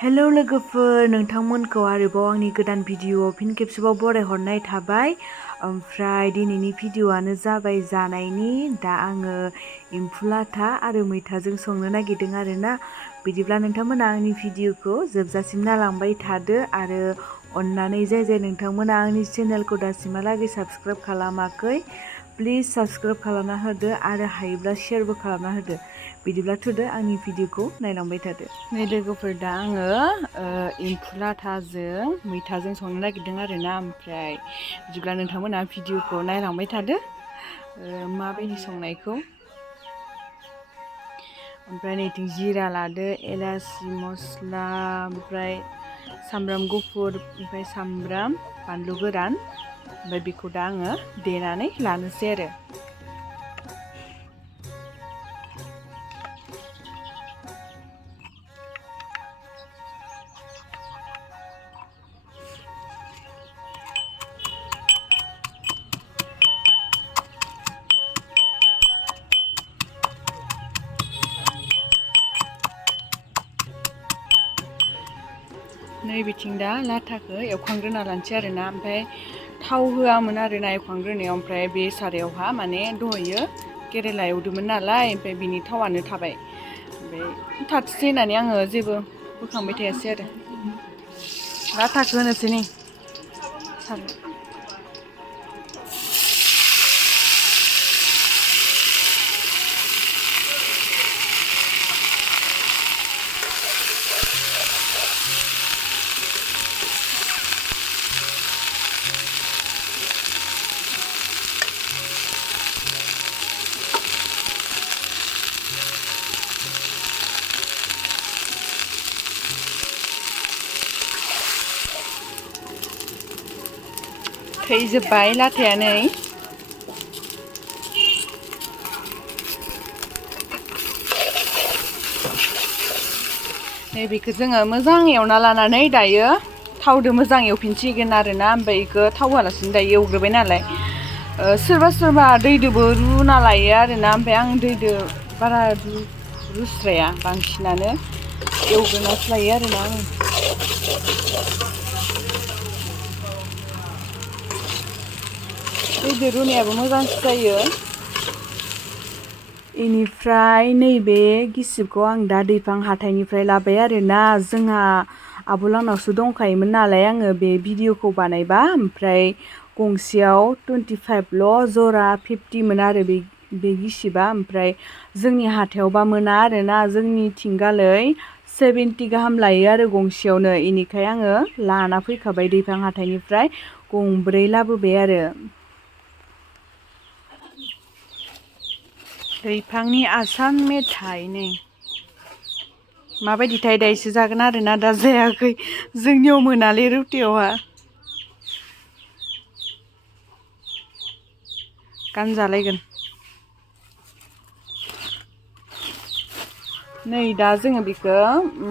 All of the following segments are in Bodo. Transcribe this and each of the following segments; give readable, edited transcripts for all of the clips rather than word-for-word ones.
हेलो लोगोफोर, नोंथांमोनखौ आरोबाव आंनि गोदान भिडिअ फिन खेबसेबाव बरायहरनाय थाबाय। ओमफ्राय दिनैनि भिडिअआनो जाबाय जानायनि। दा आङो एम्फौ लाथा आरो मैथाजों संनो नागिरदों आरोना। बिदिब्ला नोंथांमोना आंनि भिडिअखौ जोबजासिम नायलांबाय थादो आरो अन्नानै जाय नोंथांमोना आंनि चेनेलखौ दासिमहालागै साबस्क्राइब खालामाखै प्लिज साबस्क्राइब खालामना होदो आरो हायोब्ला शेयारबो खालामना होदो। बिदिब्ला थुदो आंनि भिडिअखौ नायलांबाय थादो। नै लोगोफोर, दा आङो एम्फौ लाथाजों मैथाजों संनो नागिरदों आरोना। ओमफ्राय बिदिब्ला नोंथांमोना भिडिअखौ नायलांबाय थादो माबायदि संनायखौ। ओमफ्राय नैथिं जिरा लादो, एलासि मस्ला, ओमफ्राय सामब्राम गुफुर, ओमफ्राय सामब्राम बानलु गोरान। ओमफ्राय बेखौ दा आङो देनानै लानोसै आरो। नै बिथिं दा लाथाखौ एवखांग्रोना लानोसै आरोना। ओमफ्राय थाव होआमोन आरोना एवखांग्रोनायाव। ओमफ्राय बे सारायावहा माने दहायो केरेला एवदोंमोन नालाय, ओमफ्राय बिनि थावानो थाबाय। ओमफ्राय थाथोंसै होननानै आङो जेबो बोखांबाय थायासै आरो। लाथाखौ होनोसै नै सारायाव। थैजोब्बाय लाथाया नै। नै बेखौ जोङो मोजां एवना लानानै दायो थावदो मोजां एवफिनसिगोन आरोना। ओमफ्राय बेखौ थाव होआलासिनो दायो एवग्रोबाय नालाय। सोरबा सोरबा दैदोबो रुना लायो आरोना। ओमफ्राय आं दैदो बारा रुस्राया, बांसिनानो एवग्रोनासो लायो आरोना आङो। दैदो रुनायाबो मोजांसो जायो। बेनिफ्राय नैबे गिसिबखौ आं दा दैफां हाथाइनिफ्राय लाबाय आरोना। जोंहा आब'लानावसो दंखायोमोन नालाय आङो बे भिडिअखौ बानायबा। ओमफ्राय गंसेयाव 25ल', जरा 50मोन आरो बे गिसिबा। ओमफ्राय जोंनि हाथायावबा मोना आरोना, जोंनिथिंगालै 70 गाहाम लायो आरो गंसेयावनो। बेनिखाय आङो लाना फैखाबाय दैफां हाथाइनिफ्राय, गंब्रै लाबोबाय आरो। दैफांनि आसाम मेथाइ नै माबायदिथाय दायोसो जागोन आरोना, दा जायाखै। जोंनियाव मोनालै रुटियावहा। गानजालायगोन। नै दा जोङो बेखौ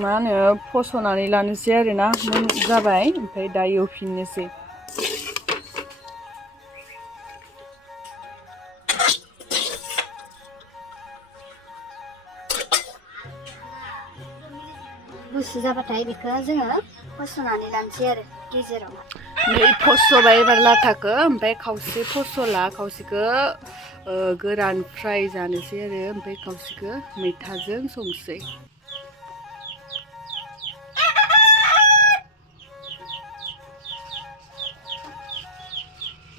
मा होनो फस'नानै लानोसै आरोना। जाबाय, ओमफ्राय दा एवफिननोसै। गुसु जाबाथाय बेखौ जोङो फस'नानै लानोसै आरो गेजेराव। नै फस'बाय एबार लाथाखौ। ओमफ्राय खावसे फस'ला, खावसेखौ गोरान फ्राय जानोसै आरो। ओमफ्राय खावसेखौ मैथाजों संसै।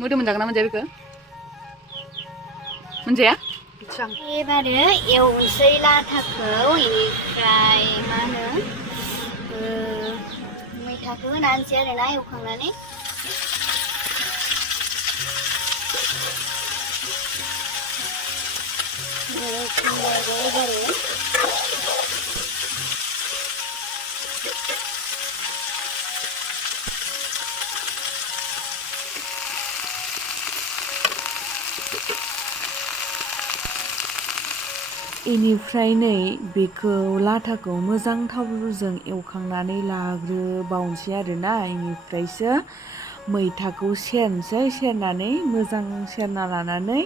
मोनजागोन ना मोनजाया बेखौ? मोनजाया? एबारो एवनोसै लाथाखौ। बेनिफ्राय मा होनो मैथाखौ होना होनोसै आरोना एवखांनानै। बेनिफ्राय नै बेखौ लाथाखौ मोजां थावजों एवखांनानै लाग्रोबावनोसै आरोना। बेनिफ्रायसो मैथाखौ सेरनोसै। सेरनानै मोजां सेरना लानानै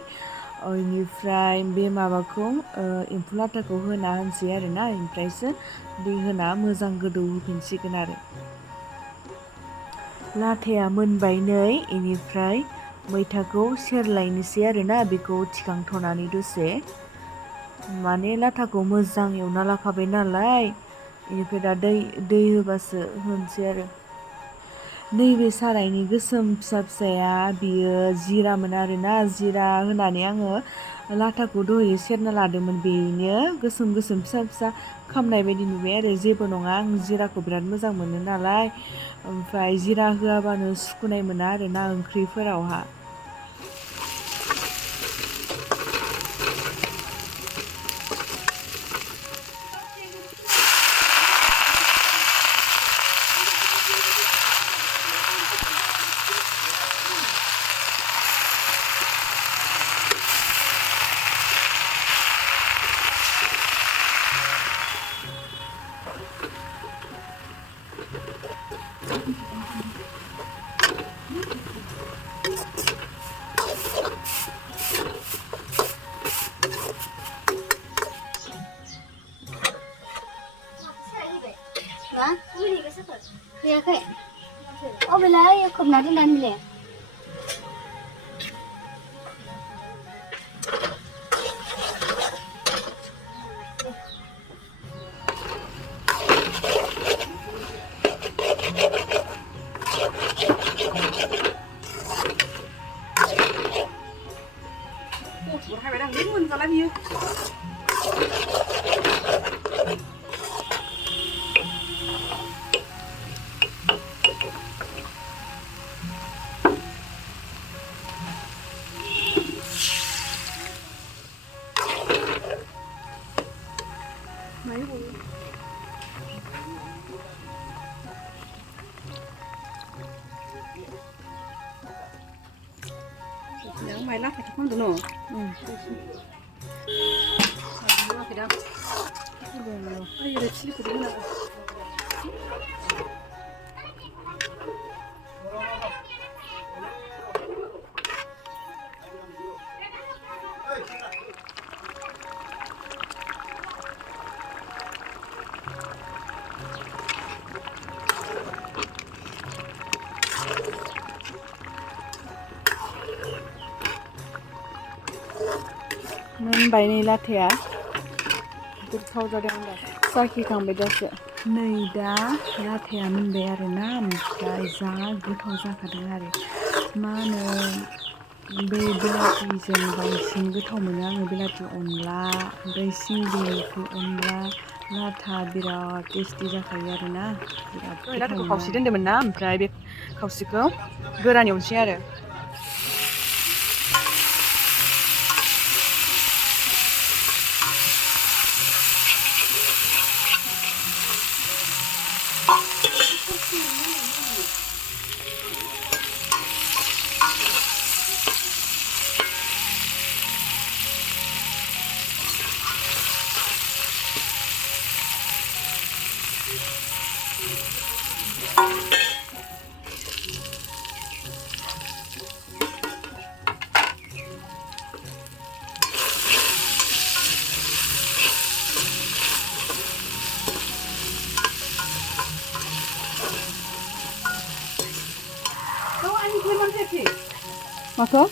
इनिफ्राय बे माबाखौ एम्फौ लाथाखौ होना होनसै आरोना ओमफ्रायसो दै होना मोजां गोदौ होफिनसिगोन आरो। लाथाया मोनबाय नै इनिफ्राय मैथाखौ सेरलायनोसै आरोना बेखौ थिखांथ'नानै दसे माने लाथाखौ मोजां एवना लाखाबाय नालाय इनिफ्राय दा दै होबासो होनसै आरो। नैबे सारायनि गोसोम फिसा फिसाया बियो जिरामोन आरोना जिरा होनानै आङो लाथाखौ दहयो सेरना लादोंमोन बेनो गोसोम गोसोम फिसा फिसा खामनाय बायदि नुबाय आरो जेबो नङा आं जिराखौ बिराद मोजां मोनो नालाय ओमफ्राय जिरा होआबानो सुखुनाय मोना आरोना ओंख्रिफोरावहा। मा? फैयाखै? अबेलाय खोबना दोननानैलाय? मोनजाला बियो। Yang mai lah kita pun dulu. Kita. Ayo dah cili kudu nak. मोनबाय नै लाथाया गोथाव जादों होनबा साखिखांबाय दासो। नै दा लाथाया मोनबाय आरोना ओमफ्राय जा गोथाव जाखादों आरो मा होनो बे बिलाथिजों बांसिन गोथाव मोनो आङो बिलाथि अनला ओमफ्राय सिंग्रिखौ अनला लाथा बिराद टेस्टि जाखायो आरोना बिराद गोथाव मोनो। लाथाखौ खावसे दोन्दोंमोन ना ओमफ्राय बे खावसेखौ गोरान एवनोसै आरो। Makan?